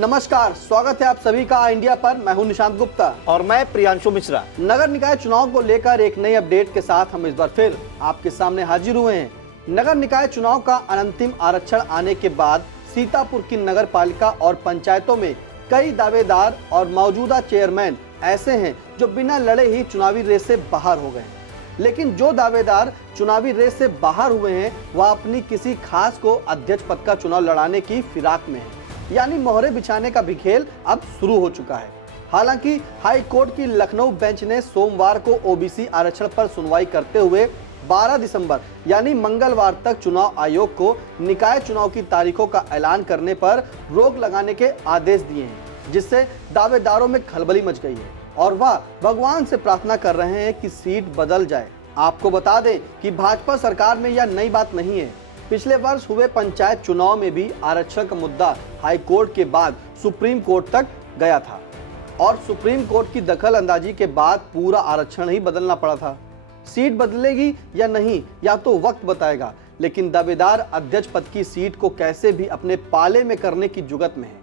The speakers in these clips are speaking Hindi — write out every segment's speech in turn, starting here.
नमस्कार, स्वागत है आप सभी का इंडिया पर। मैं हूं निशांत गुप्ता और मैं प्रियांशु मिश्रा। नगर निकाय चुनाव को लेकर एक नई अपडेट के साथ हम इस बार फिर आपके सामने हाजिर हुए हैं। नगर निकाय चुनाव का अंतिम आरक्षण आने के बाद सीतापुर की नगर पालिका और पंचायतों में कई दावेदार और मौजूदा चेयरमैन ऐसे हैं जो बिना लड़े ही चुनावी रेस से बाहर हो गए। लेकिन जो दावेदार चुनावी रेस से बाहर हुए हैं वह अपनी किसी खास को अध्यक्ष पद का चुनाव लड़ाने की फिराक में है, यानी मोहरे बिछाने का भी खेल अब शुरू हो चुका है। हालांकि हाई कोर्ट की लखनऊ बेंच ने सोमवार को ओबीसी आरक्षण पर सुनवाई करते हुए 12 दिसंबर यानी मंगलवार तक चुनाव आयोग को निकाय चुनाव की तारीखों का ऐलान करने पर रोक लगाने के आदेश दिए हैं, जिससे दावेदारों में खलबली मच गई है और वह भगवान से प्रार्थना कर रहे हैं कि सीट बदल जाए। आपको बता दें कि भाजपा सरकार में यह नई बात नहीं है। पिछले वर्ष हुए पंचायत चुनाव में भी आरक्षण का मुद्दा हाई कोर्ट के बाद सुप्रीम कोर्ट तक गया था और सुप्रीम कोर्ट की दखल अंदाजी के बाद पूरा आरक्षण ही बदलना पड़ा था। सीट बदलेगी या नहीं या तो वक्त बताएगा, लेकिन दावेदार अध्यक्ष पद की सीट को कैसे भी अपने पाले में करने की जुगत में है।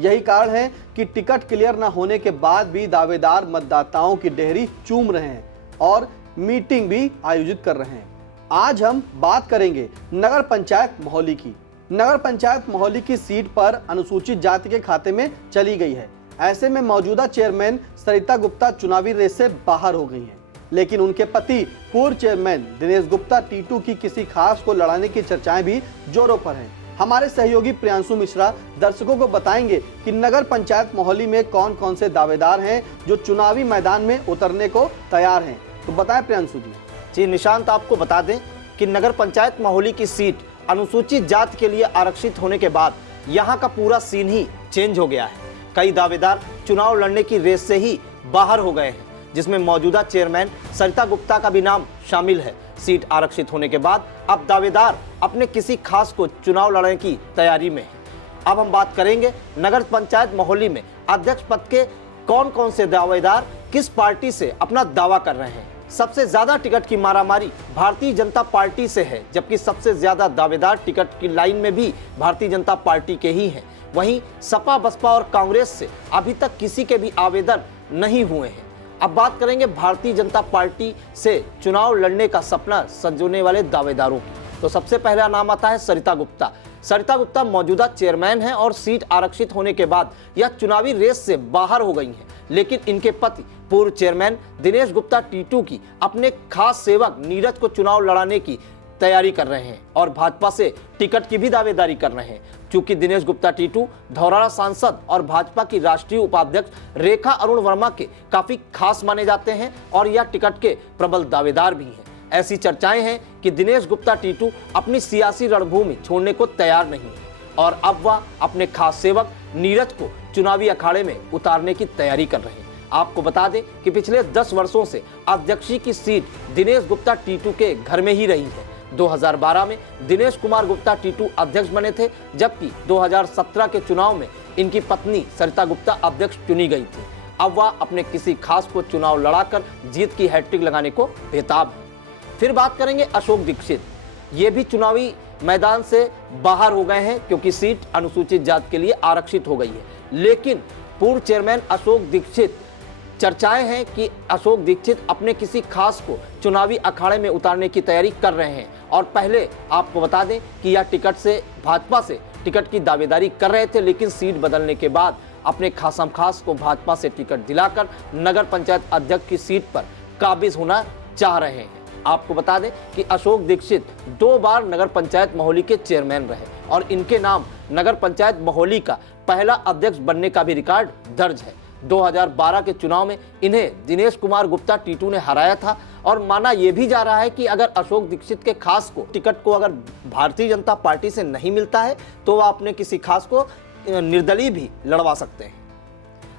यही कारण है कि टिकट क्लियर न होने के बाद भी दावेदार मतदाताओं की डेहरी चूम रहे हैं और मीटिंग भी आयोजित कर रहे हैं। आज हम बात करेंगे नगर पंचायत मोहाली की। नगर पंचायत मोहाली की सीट पर अनुसूचित जाति के खाते में चली गई है। ऐसे में मौजूदा चेयरमैन सरिता गुप्ता चुनावी रेस से बाहर हो गई हैं, लेकिन उनके पति पूर्व चेयरमैन दिनेश गुप्ता टीटू की किसी खास को लड़ाने की चर्चाएं भी जोरों पर हैं। हमारे सहयोगी प्रियांशु मिश्रा दर्शकों को बताएंगे कि नगर पंचायत मोहाली में कौन कौन से दावेदार हैं जो चुनावी मैदान में उतरने को तैयार हैं। तो बताएं प्रियांशु जी। जी निशांत, आपको बता दें कि नगर पंचायत मोहाली की सीट अनुसूचित जाति के लिए आरक्षित होने के बाद यहां का पूरा सीन ही चेंज हो गया है। कई दावेदार चुनाव लड़ने की रेस से ही बाहर हो गए हैं, जिसमें मौजूदा चेयरमैन सरिता गुप्ता का भी नाम शामिल है। सीट आरक्षित होने के बाद अब दावेदार अपने किसी खास को चुनाव लड़ने की तैयारी में है। अब हम बात करेंगे नगर पंचायत मोहाली में अध्यक्ष पद के कौन कौन से दावेदार किस पार्टी से अपना दावा कर रहे हैं। सबसे ज्यादा टिकट की मारामारी भारतीय जनता पार्टी से है, जबकि सबसे ज्यादा दावेदार टिकट की लाइन में भी भारतीय जनता पार्टी के ही हैं। वहीं सपा, बसपा और कांग्रेस से अभी तक किसी के भी आवेदन नहीं हुए हैं। अब बात करेंगे भारतीय जनता पार्टी से चुनाव लड़ने का सपना संजोने वाले दावेदारों की। तो सबसे पहला नाम आता है सरिता गुप्ता। सरिता गुप्ता मौजूदा चेयरमैन हैं और सीट आरक्षित होने के बाद यह चुनावी रेस से बाहर हो गई हैं, लेकिन इनके पति पूर्व चेयरमैन दिनेश गुप्ता टीटू की अपने खास सेवक नीरज को चुनाव लड़ाने की तैयारी कर रहे हैं और भाजपा से टिकट की भी दावेदारी कर रहे हैं। चूंकि दिनेश गुप्ता टीटू धौराड़ा सांसद और भाजपा की राष्ट्रीय उपाध्यक्ष रेखा अरुण वर्मा के काफी खास माने जाते हैं और यह टिकट के प्रबल दावेदार भी हैं। ऐसी चर्चाएं हैं कि दिनेश गुप्ता टीटू अपनी सियासी रणभूमि छोड़ने को तैयार नहीं है और अब वह अपने खास सेवक नीरज को चुनावी अखाड़े में उतारने की तैयारी कर रहे हैं। आपको बता दें कि पिछले 10 वर्षों से अध्यक्षी की सीट दिनेश गुप्ता टीटू के घर में ही रही है। 2012 में दिनेश कुमार गुप्ता टीटू अध्यक्ष बने थे, जबकि 2017 के चुनाव में इनकी पत्नी सरिता गुप्ता अध्यक्ष चुनी गई थी। अब वह अपने किसी खास को चुनाव लड़ाकर जीत की हैट्रिक लगाने को बेताब है। फिर बात करेंगे अशोक दीक्षित। ये भी चुनावी मैदान से बाहर हो गए हैं क्योंकि सीट अनुसूचित जाति के लिए आरक्षित हो गई है, लेकिन पूर्व चेयरमैन अशोक दीक्षित, चर्चाएं हैं कि अशोक दीक्षित अपने किसी खास को चुनावी अखाड़े में उतारने की तैयारी कर रहे हैं और पहले आपको बता दें कि यह टिकट से भाजपा से टिकट की दावेदारी कर रहे थे, लेकिन सीट बदलने के बाद अपने खासम खास को भाजपा से टिकट दिलाकर नगर पंचायत अध्यक्ष की सीट पर काबिज होना चाह रहे हैं। आपको बता दें कि अशोक दीक्षित 2 बार नगर पंचायत मोहाली के चेयरमैन रहे और इनके नाम नगर पंचायत मोहाली का पहला अध्यक्ष बनने का भी रिकॉर्ड दर्ज है। 2012 के चुनाव में इन्हें दिनेश कुमार गुप्ता टीटू ने हराया था और माना यह भी जा रहा है कि अगर अशोक दीक्षित के खास को टिकट को अगर भारतीय जनता पार्टी से नहीं मिलता है तो वह अपने किसी खास को निर्दलीय भी लड़वा सकते हैं।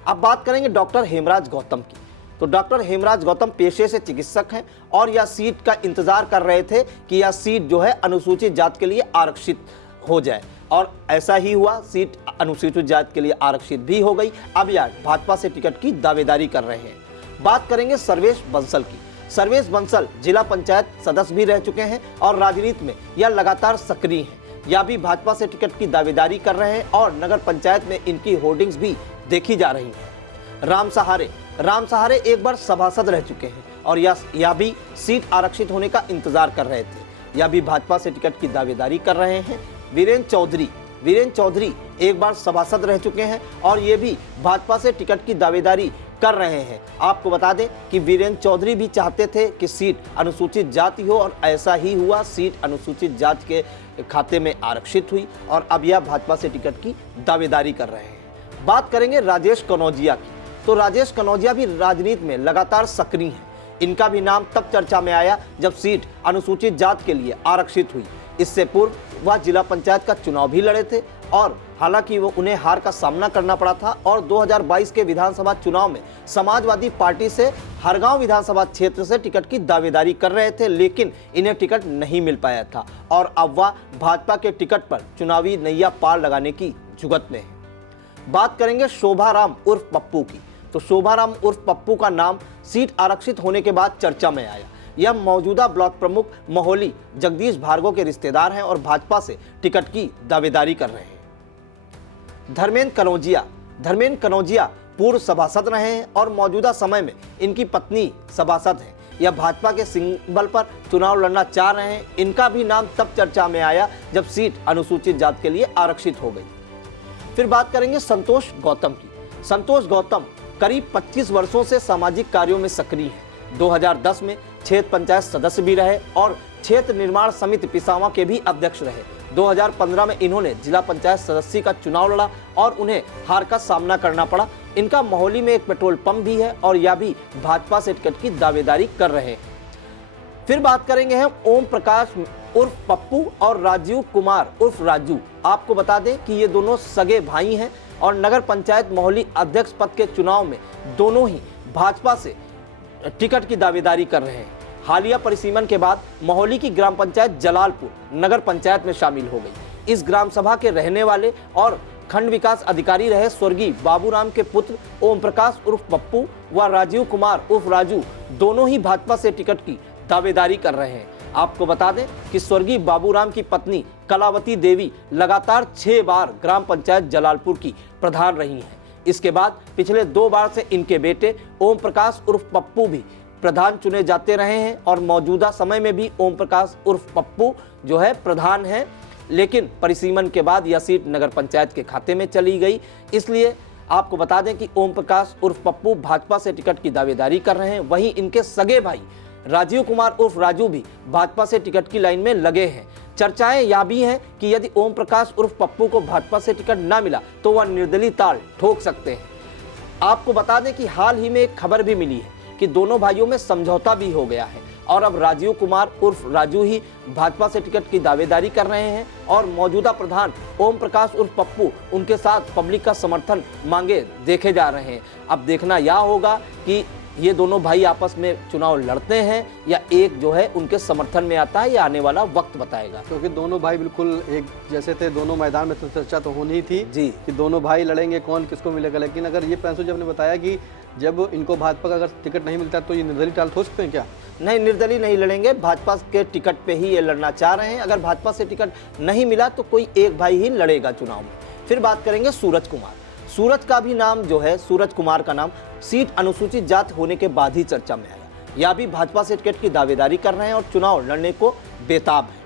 अब बात करेंगे डॉक्टर हेमराज गौतम की। तो डॉक्टर हेमराज गौतम पेशे से चिकित्सक हैं और यह सीट का इंतजार कर रहे थे कि यह सीट जो है अनुसूचित जाति के लिए आरक्षित हो जाए और ऐसा ही हुआ। सीट अनुसूचित जाति के लिए आरक्षित भी हो गई। अब यह भाजपा से टिकट की दावेदारी कर रहे हैं। बात करेंगे सर्वेश बंसल की। सर्वेश बंसल जिला पंचायत सदस्य भी रह चुके हैं और राजनीति में यह लगातार सक्रिय हैं। या भी भाजपा से टिकट की दावेदारी कर रहे हैं और नगर पंचायत में इनकी होर्डिंग्स भी देखी जा रही हैं। राम सहारे एक बार सभासद रह चुके हैं और यह भी सीट आरक्षित होने का इंतजार कर रहे थे। यह भी भाजपा से टिकट की दावेदारी कर रहे हैं। वीरेंद्र चौधरी एक बार सभासद रह चुके हैं और ये भी भाजपा से टिकट की दावेदारी कर रहे हैं। आपको बता दें कि वीरेंद्र चौधरी भी चाहते थे कि सीट अनुसूचित जाति हो और ऐसा ही हुआ, सीट अनुसूचित जाति के खाते में आरक्षित हुई और अब यह भाजपा से टिकट की दावेदारी कर रहे हैं। बात करेंगे राजेश कनौजिया की, तो राजेश कनौजिया भी राजनीति में लगातार सक्रिय हैं। इनका भी नाम तब चर्चा में आया जब सीट अनुसूचित जाति के लिए आरक्षित हुई। इससे पूर्व वह जिला पंचायत का चुनाव भी लड़े थे और हालांकि वो उन्हें हार का सामना करना पड़ा था और 2022 के विधानसभा चुनाव में समाजवादी पार्टी से हरगांव विधानसभा क्षेत्र से टिकट की दावेदारी कर रहे थे, लेकिन इन्हें टिकट नहीं मिल पाया था और अब वह भाजपा के टिकट पर चुनावी नैया पार लगाने की जुगत में है। बात करेंगे शोभाराम उर्फ पप्पू की, तो शोभाराम उर्फ पप्पू का नाम सीट आरक्षित होने के बाद चर्चा में आया। यह मौजूदा ब्लॉक प्रमुख महोली जगदीश भार्गव के रिश्तेदार हैं और भाजपा से टिकट की दावेदारी कर रहे हैं। धर्मेंद्र कनौजिया पूर्व सभासद रहे हैं और मौजूदा समय में इनकी पत्नी सभासद हैं। यह भाजपा के सिंबल पर चुनाव लड़ना चाह रहे हैं। इनका भी नाम तब चर्चा में आया जब सीट अनुसूचित जाति के लिए आरक्षित हो गई। फिर बात करेंगे संतोष गौतम की। संतोष गौतम करीब 25 वर्षों से सामाजिक कार्यों में सक्रिय हैं। 2010 में क्षेत्र पंचायत सदस्य भी रहे और क्षेत्र निर्माण समिति पिसावा के भी अध्यक्ष रहे। 2015 में इन्होंने जिला पंचायत सदस्य का चुनाव लड़ा और उन्हें हार का सामना करना पड़ा। इनका महोली में एक पेट्रोल पंप भी है और यह भी भाजपा से टिकट की दावेदारी कर रहे हैं। फिर बात करेंगे हम ओम प्रकाश उर्फ पप्पू और राजीव कुमार उर्फ राजू। आपको बता दें कि ये दोनों सगे भाई हैं और नगर पंचायत महोली अध्यक्ष पद के चुनाव में दोनों ही भाजपा से टिकट की दावेदारी कर रहे हैं। हालिया परिसीमन के बाद महोली की ग्राम पंचायत जलालपुर नगर पंचायत में शामिल हो गई। इस ग्राम सभा के रहने वाले और खंड विकास अधिकारी रहे स्वर्गीय बाबूराम के पुत्र ओम प्रकाश उर्फ पप्पू व राजीव कुमार उर्फ राजू दोनों ही भाजपा से टिकट की दावेदारी कर रहे हैं। आपको बता दें कि स्वर्गीय बाबूराम की पत्नी कलावती देवी लगातार 6 बार ग्राम पंचायत जलालपुर की प्रधान रही हैं। इसके बाद पिछले 2 बार से इनके बेटे ओम प्रकाश उर्फ पप्पू भी प्रधान चुने जाते रहे हैं और मौजूदा समय में भी ओम प्रकाश उर्फ पप्पू जो है प्रधान है, लेकिन परिसीमन के बाद यह सीट नगर पंचायत के खाते में चली गई। इसलिए आपको बता दें कि ओम प्रकाश उर्फ पप्पू भाजपा से टिकट की दावेदारी कर रहे हैं। वहीं इनके सगे भाई राजीव कुमार उर्फ राजू भी भाजपा से टिकट की लाइन में लगे हैं। चर्चाएं यह भी हैं कि यदि ओम प्रकाश उर्फ पप्पू को भाजपा से टिकट न मिला तो वह निर्दलीय ताल ठोक सकते हैं। आपको बता दें कि हाल ही में एक खबर भी मिली है कि दोनों भाइयों में समझौता भी हो गया है और अब राजीव कुमार उर्फ राजू ही भाजपा से टिकट की दावेदारी कर रहे हैं और मौजूदा प्रधान ओम प्रकाश उर्फ पप्पू उनके साथ पब्लिक का समर्थन मांगे देखे जा रहे हैं। अब देखना यह होगा कि ये दोनों भाई आपस में चुनाव लड़ते हैं या एक जो है उनके समर्थन में आता है, या आने वाला वक्त बताएगा। क्योंकि दोनों भाई बिल्कुल एक जैसे थे, दोनों मैदान में तो चर्चा तो होनी थी जी कि दोनों भाई लड़ेंगे, कौन किसको मिलेगा। लेकिन अगर ये पैंसू जब ने बताया कि जब इनको भाजपा का अगर टिकट नहीं मिलता तो ये निर्दलीय टाल ठोक सकते हैं क्या? नहीं, निर्दलीय नहीं लड़ेंगे, भाजपा के टिकट पे ही ये लड़ना चाह रहे हैं। अगर भाजपा से टिकट नहीं मिला तो कोई एक भाई ही लड़ेगा चुनाव में। फिर बात करेंगे सूरज कुमार। सूरज का भी नाम जो है, सूरज कुमार का नाम सीट अनुसूचित जाति होने के बाद ही चर्चा में आया। यह भी भाजपा से टिकट की दावेदारी कर रहे हैं और चुनाव लड़ने को बेताब है।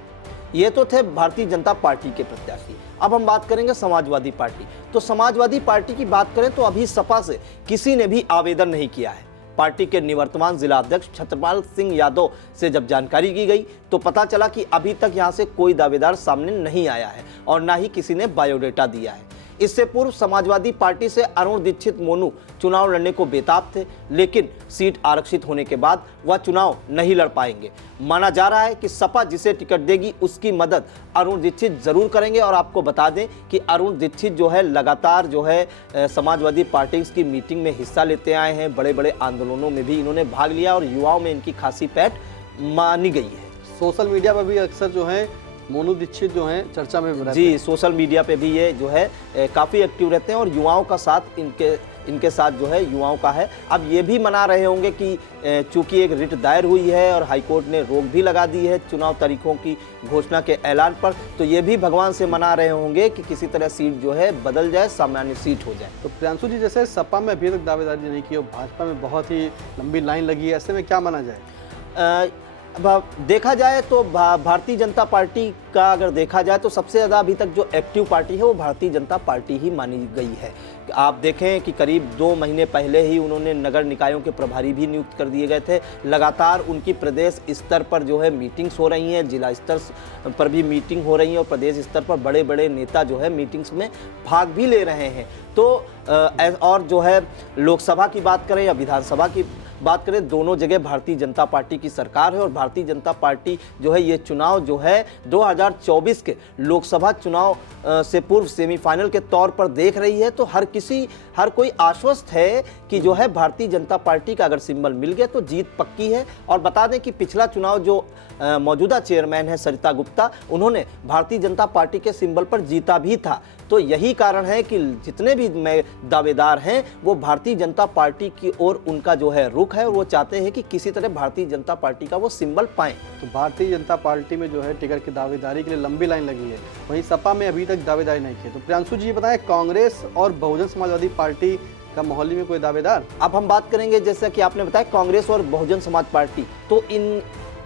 ये तो थे भारतीय जनता पार्टी के प्रत्याशी। अब हम बात करेंगे समाजवादी पार्टी। तो समाजवादी पार्टी की बात करें तो अभी सपा से किसी ने भी आवेदन नहीं किया है। पार्टी के निवर्तमान जिला अध्यक्ष छत्रपाल सिंह यादव से जब जानकारी की गई तो पता चला कि अभी तक यहां से कोई दावेदार सामने नहीं आया है और ना ही किसी ने बायोडेटा दिया है। इससे पूर्व समाजवादी पार्टी से अरुण दीक्षित मोनू चुनाव लड़ने को बेताब थे, लेकिन सीट आरक्षित होने के बाद वह चुनाव नहीं लड़ पाएंगे। माना जा रहा है कि सपा जिसे टिकट देगी उसकी मदद अरुण दीक्षित जरूर करेंगे। और आपको बता दें कि अरुण दीक्षित जो है लगातार जो है समाजवादी पार्टी की मीटिंग में हिस्सा लेते आए हैं, बड़े बड़े आंदोलनों में भी इन्होंने भाग लिया और युवाओं में इनकी खासी पैठ मानी गई है। सोशल मीडिया पर भी अक्सर जो है मोनू दीक्षित जो हैं चर्चा में रहते जी, हैं। सोशल मीडिया पे भी ये जो है काफ़ी एक्टिव रहते हैं और युवाओं का साथ इनके साथ जो है युवाओं का है। अब ये भी मना रहे होंगे कि चूंकि एक रिट दायर हुई है और हाईकोर्ट ने रोक भी लगा दी है चुनाव तारीखों की घोषणा के ऐलान पर, तो ये भी भगवान से मना रहे होंगे कि किसी तरह सीट जो है बदल जाए, सामान्य सीट हो जाए। तो प्रियांशु जी, जैसे सपा में अभी तक दावेदारी नहीं की और भाजपा में बहुत ही लंबी लाइन लगी है, ऐसे में क्या माना जाए? अब देखा जाए तो भारतीय जनता पार्टी का अगर देखा जाए तो सबसे ज़्यादा अभी तक जो एक्टिव पार्टी है वो भारतीय जनता पार्टी ही मानी गई है। आप देखें कि करीब 2 महीने पहले ही उन्होंने नगर निकायों के प्रभारी भी नियुक्त कर दिए गए थे। लगातार उनकी प्रदेश स्तर पर जो है मीटिंग्स हो रही हैं, जिला स्तर पर भी मीटिंग हो रही है और प्रदेश स्तर पर बड़े बड़े नेता जो है मीटिंग्स में भाग भी ले रहे हैं। तो और जो है लोकसभा की बात करें या विधानसभा की बात करें, दोनों जगह भारतीय जनता पार्टी की सरकार है और भारतीय जनता पार्टी जो है ये चुनाव जो है 2024 के लोकसभा चुनाव से पूर्व सेमीफाइनल के तौर पर देख रही है। तो हर कोई आश्वस्त है कि जो है भारतीय जनता पार्टी का अगर सिंबल मिल गया तो जीत पक्की है। और बता दें कि पिछला चुनाव जो मौजूदा चेयरमैन है सरिता गुप्ता, उन्होंने भारतीय जनता पार्टी के सिंबल पर जीता भी था। तो यही कारण है कि जितने भी दावेदार हैं वो भारतीय जनता पार्टी की ओर उनका जो है रुख है, वो चाहते हैं कि किसी तरह भारतीय जनता पार्टी का वो सिंबल पाएं। तो भारतीय जनता पार्टी में जो है टिकट की दावेदारी के लिए लंबी लाइन लगी है, वहीं सपा में अभी तक दावेदारी नहीं की। तो प्रियांशु जी बताएं, कांग्रेस और बहुजन समाजवादी पार्टी का मोहाली में कोई दावेदार? अब हम बात करेंगे, जैसा कि आपने बताया कांग्रेस और बहुजन समाज पार्टी, तो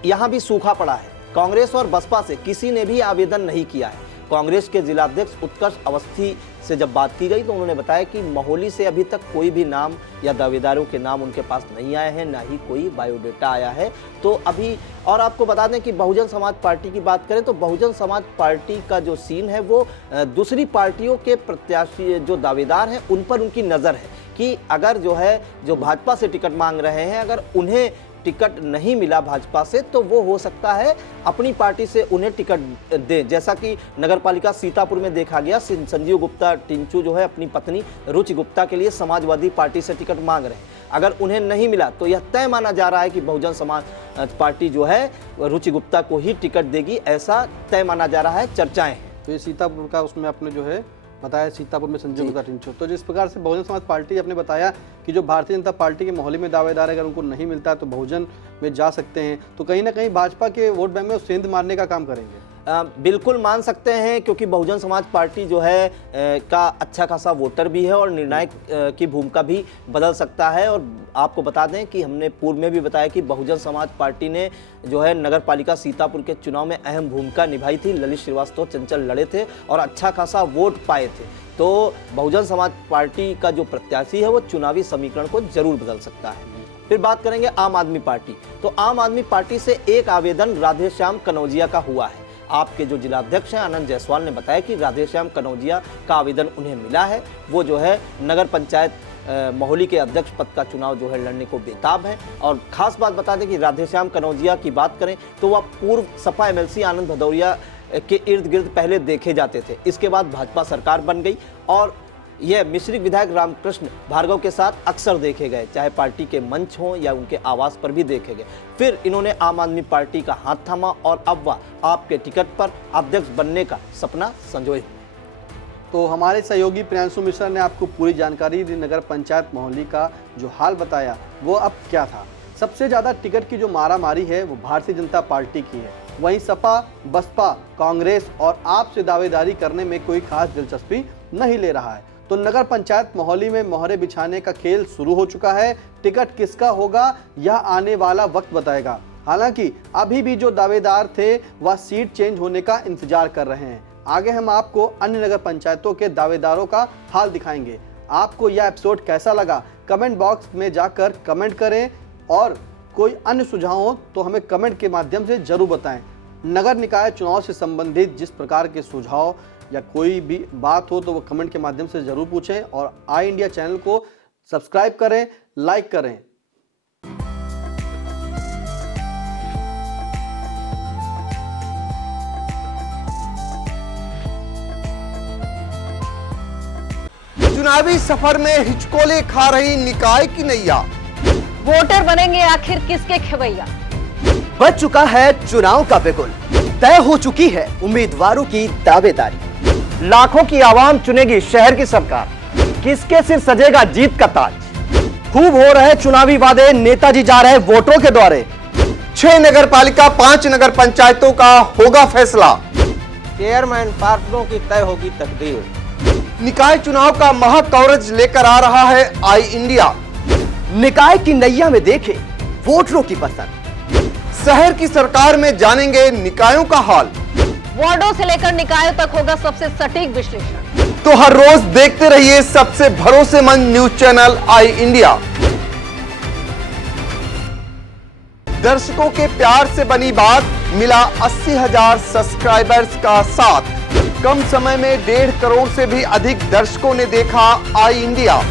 यहाँ भी सूखा पड़ा है। कांग्रेस और बसपा से किसी ने भी आवेदन नहीं किया है। कांग्रेस के जिलाध्यक्ष उत्कर्ष अवस्थी से जब बात की गई तो उन्होंने बताया कि मोहाली से अभी तक कोई भी नाम या दावेदारों के नाम उनके पास नहीं आए हैं, ना ही कोई बायोडेटा आया है। तो अभी और आपको बता दें कि बहुजन समाज पार्टी की बात करें तो बहुजन समाज पार्टी का जो सीन है वो दूसरी पार्टियों के प्रत्याशी जो दावेदार हैं उन पर उनकी नज़र है कि अगर जो भाजपा से टिकट मांग रहे हैं, अगर उन्हें टिकट नहीं मिला भाजपा से तो वो हो सकता है अपनी पार्टी से उन्हें टिकट दे। जैसा कि नगरपालिका सीतापुर में देखा गया, संजीव गुप्ता टिंचू जो है अपनी पत्नी रुचि गुप्ता के लिए समाजवादी पार्टी से टिकट मांग रहे हैं। अगर उन्हें नहीं मिला तो यह तय माना जा रहा है कि बहुजन समाज पार्टी जो है रुचि गुप्ता को ही टिकट देगी, ऐसा तय माना जा रहा है, चर्चाएं हैं। तो ये सीतापुर का उसमें अपने जो है बताया, सीतापुर में संजय गुप्ता टिंचो। तो जिस प्रकार से बहुजन समाज पार्टी आपने बताया कि जो भारतीय जनता पार्टी के मोहाली में दावेदार है, अगर उनको नहीं मिलता है तो बहुजन में जा सकते हैं, तो कहीं ना कहीं भाजपा के वोट बैंक में सेंध मारने का काम करेंगे। बिल्कुल मान सकते हैं, क्योंकि बहुजन समाज पार्टी जो है का अच्छा खासा वोटर भी है और निर्णायक की भूमिका भी बदल सकता है। और आपको बता दें कि हमने पूर्व में भी बताया कि बहुजन समाज पार्टी ने जो है नगरपालिका सीतापुर के चुनाव में अहम भूमिका निभाई थी। ललित श्रीवास्तव चंचल लड़े थे और अच्छा खासा वोट पाए थे। तो बहुजन समाज पार्टी का जो प्रत्याशी है वो चुनावी समीकरण को जरूर बदल सकता है। फिर बात करेंगे आम आदमी पार्टी। तो आम आदमी पार्टी से एक आवेदन राधेश्याम कनौजिया का हुआ है। आपके जो जिलाध्यक्ष हैं आनंद जायसवाल ने बताया कि राधेश्याम कनौजिया का आवेदन उन्हें मिला है। वो जो है नगर पंचायत मोहाली के अध्यक्ष पद का चुनाव जो है लड़ने को बेताब है। और खास बात बता दें कि राधेश्याम कनौजिया की बात करें तो वह पूर्व सपा एमएलसी आनंद भदौरिया के इर्द गिर्द पहले देखे जाते थे। इसके बाद भाजपा सरकार बन गई और यह मिश्रिक विधायक रामकृष्ण भार्गव के साथ अक्सर देखे गए, चाहे पार्टी के मंच हों या उनके आवास पर भी देखे गए। फिर इन्होंने आम आदमी पार्टी का हाथ थामा और अब वह आपके टिकट पर अध्यक्ष बनने का सपना संजोए। तो हमारे सहयोगी प्रियांशु मिश्रा ने आपको पूरी जानकारी दी। नगर पंचायत मोहाली का जो हाल बताया वो अब क्या था। सबसे ज़्यादा टिकट की जो मारामारी है वो भारतीय जनता पार्टी की है, वहीं सपा, बसपा, कांग्रेस और आप से दावेदारी करने में कोई खास दिलचस्पी नहीं ले रहा है। तो नगर पंचायत मोहाली में मोहरे बिछाने का खेल शुरू हो चुका है। टिकट किसका होगा यह आने वाला वक्त बताएगा। हालांकि अभी भी जो दावेदार थे वह सीट चेंज होने का इंतजार कर रहे हैं। आगे हम आपको अन्य नगर पंचायतों के दावेदारों का हाल दिखाएंगे। आपको यह एपिसोड कैसा लगा कमेंट बॉक्स में जाकर कमेंट करें और कोई अन्य सुझाव हो तो हमें कमेंट के माध्यम से जरूर बताएं। नगर निकाय चुनाव से संबंधित जिस प्रकार के सुझाव या कोई भी बात हो तो वो कमेंट के माध्यम से जरूर पूछें और आई इंडिया चैनल को सब्सक्राइब करें, लाइक करें। चुनावी सफर में हिचकोले खा रही निकाय की नैया। वोटर बनेंगे आखिर किसके खवैया। बच चुका है चुनाव का बिगुल, तय हो चुकी है उम्मीदवारों की दावेदारी। लाखों की आवाम चुनेगी शहर की सरकार, किसके सिर सजेगा जीत का ताज। खूब हो रहे चुनावी वादे, नेताजी जा रहे वोटरों के द्वारे। 6 नगर पालिका 5 नगर पंचायतों का होगा फैसला। चेयरमैन पार्षदों की तय होगी तकदीर। निकाय चुनाव का महाकवरेज लेकर आ रहा है आई इंडिया। निकाय की नैया में देखे वोटरों की पसंद। शहर की सरकार में जानेंगे निकायों का हाल। वार्डों से लेकर निकायों तक होगा सबसे सटीक विश्लेषण। तो हर रोज देखते रहिए सबसे भरोसेमंद न्यूज चैनल आई इंडिया। दर्शकों के प्यार से बनी बात, मिला 80,000 सब्सक्राइबर्स का साथ। कम समय में 1.5 करोड़ से भी अधिक दर्शकों ने देखा आई इंडिया।